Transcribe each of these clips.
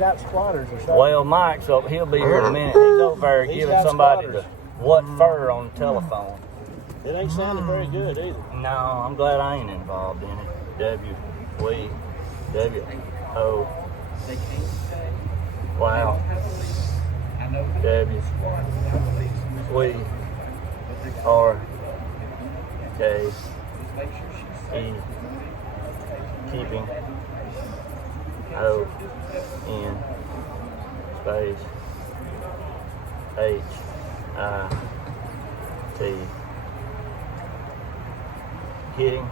got squatters or something. Well, Mike's up. He'll be here in a minute. He's over there He's giving got somebody squatters. the what fur on the telephone. It ain't sounding very good either. No, I'm glad I ain't involved in it. W-O. Wow. W-E-R-K-E. Keeping. O-N. Space. H-I-T. Hitting.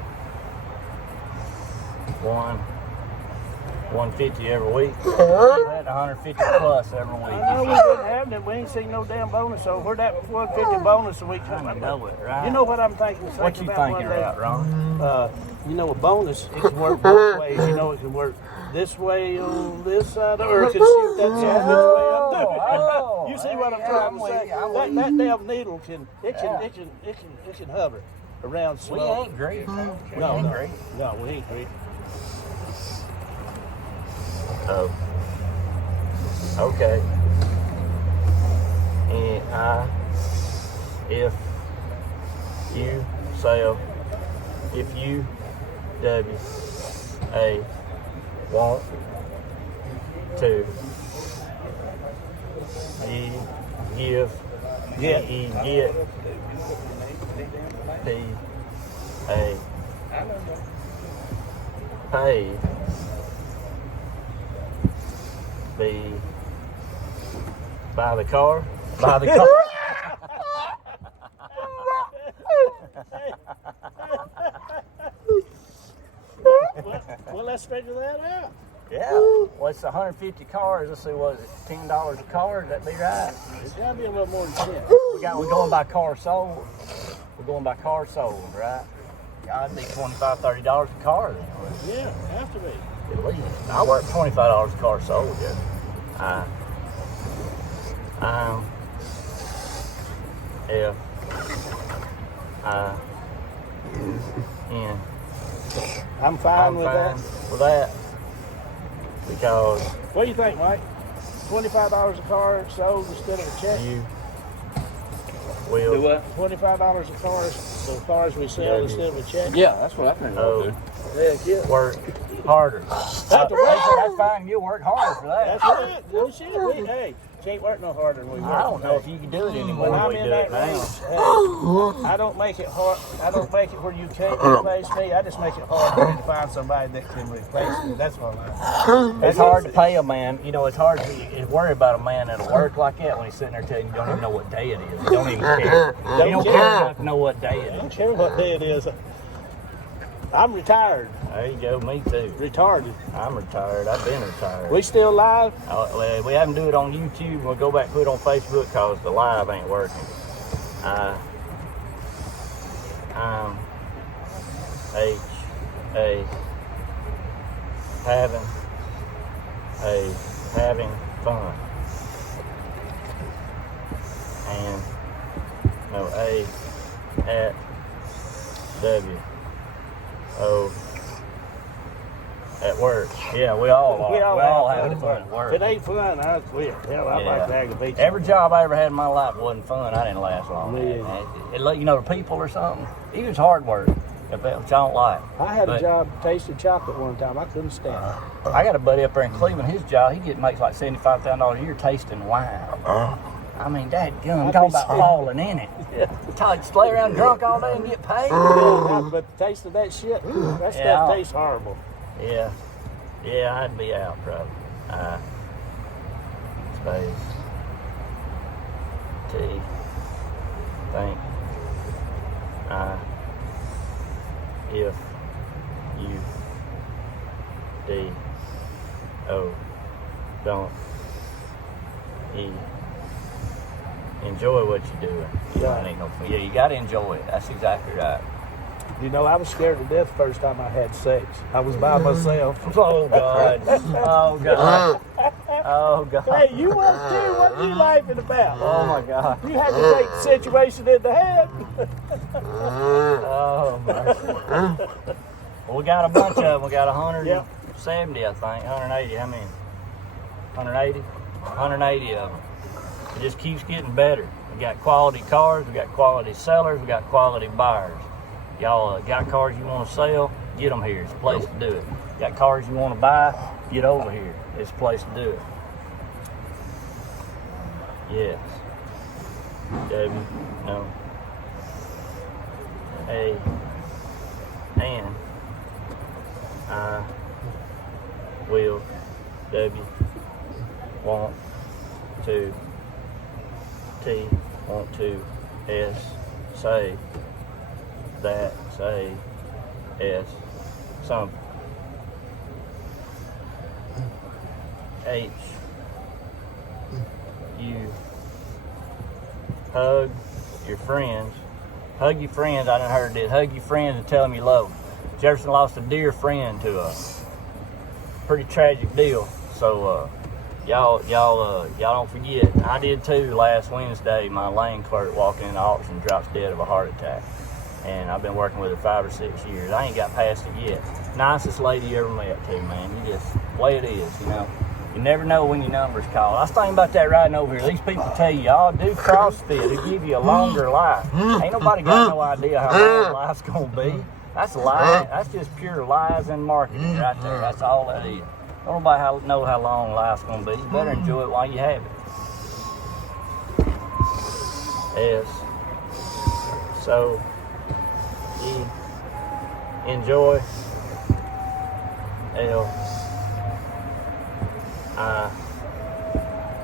150 every week. We've had 150 plus every week. I know we've been having it. We ain't seen no damn bonus. So where that 150 bonus a week coming? I know it, right? You know what I'm thinking? What you thinking about, Ron? You know, a bonus, it can work both ways. You know, it can work this way on this side, or it can shoot that side which way up there. You see what I'm trying to say? That damn needle can hover around slow. We ain't great. No, we ain't great. Oh. Okay. And if you sell, if you W-A want to give Get P-A paid buy the car. Well, let's figure that out. Yeah. Well, it's 150 cars. Let's see, what is it? $10 a car? Would that be right? It's got to be a little more than 10. We're going by car sold. We're going by car sold, right? Gotta be $25, $30 a car then. Yeah, have to be. At least. I work $25 a car sold, yeah. F-I-N. I'm fine with that. With that. Because What do you think, Mike? $25 a car sold instead of a check? you will Do what? $25 a car, the cars we sell instead of a check? Yeah, that's what I think I'll do. work harder. That's fine. You work harder for that. That's right. Good shit. Hey, can't work no harder than we work. I don't know if you can do it anymore. When I'm we in do that it now. race, hey, I don't make it hard. I don't make it where you can't replace me. I just make it hard for me to find somebody that can replace me. That's what I'm. It's hard to pay a man. You know, it's hard to worry about a man that'll work like that when he's sitting there telling you don't even know what day it is. You don't even care. You don't care enough to know what day it I is. don't care what day it is. I'm retired. There you go. Me too. Retarded. I'm retired. I've been retired. We still live? Well, we haven't do it on YouTube. We'll go back and put it on Facebook because the live ain't working. I'm having fun. And no A at W O at work. Yeah, we all are. We all having fun at work. If it ain't fun, I quit. Hell, I like to aggravate you. Every job I ever had in my life wasn't fun. I didn't last long. Yeah. You know, the people or something. It was hard work. Which I don't like. I had a job tasting chocolate one time. I couldn't stand it. I got a buddy up there in Cleveland. His job, he makes like $75,000 a year tasting wine. I mean, dadgum, talking about falling in it. Lay around drunk all day and get paid. Yeah, but the taste of that shit, that stuff tastes horrible. Yeah, I'd be out probably. Space. T. Think. If you D. O. Don't. E. Enjoy what you're doing. Yeah, you got to enjoy it. That's exactly right. You know, I was scared to death first time I had sex. I was by myself. Oh, God. Oh, God. Oh, God. Hey, you was too. What are you laughing about? Oh, my God. You had to take the situation in the head. Oh, my God. Well, we got a bunch of them. We got 170, I think. 180. How many? 180? 180 of them. It just keeps getting better. We got quality cars, we got quality sellers, we got quality buyers. Y'all got cars you want to sell, get them here. It's a place to do it. Got cars you want to buy, get over here. It's a place to do it. Yes. W, no. A, and I will, W, want to, T, want to, S, say, that, say, S, something. H, you, hug your friends. Hug your friends, I done heard this. Hug your friends and tell them you love them. Jefferson lost a dear friend to a pretty tragic deal. So y'all don't forget. I did too last Wednesday. My lane clerk walking in the auction drops dead of a heart attack. And I've been working with her 5 or 6 years. I ain't got past it yet. Nicest lady you ever met too, man. You just, the way it is, you know. You never know when your number's called. I was thinking about that riding over here. These people tell you, y'all do CrossFit. It'll give you a longer life. Ain't nobody got no idea how long life's going to be. That's a lie. That's just pure lies and marketing right there. That's all that is. Don't nobody know how long life's going to be. You better enjoy it while you have it. S. So, E. Enjoy. L.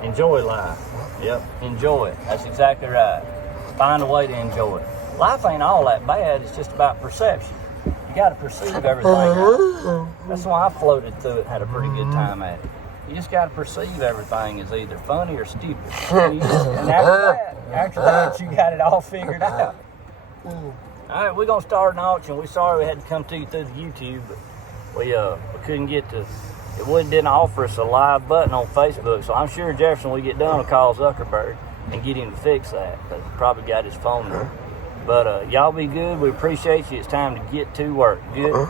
Enjoy life. Yep, enjoy it. That's exactly right. Find a way to enjoy it. Life ain't all that bad. It's just about perception. You got to perceive everything. That's why I floated through it and had a pretty good time at it. You just got to perceive everything as either funny or stupid. And after that, you got it all figured out. All right, we're going to start an auction. We're sorry we had to come to you through the YouTube, but we couldn't get to... It didn't offer us a live button on Facebook, so I'm sure Jefferson, when we get done, will call Zuckerberg and get him to fix that, because he probably got his phone number. But y'all be good. We appreciate you. It's time to get to work. Good? All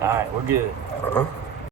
right, we're good.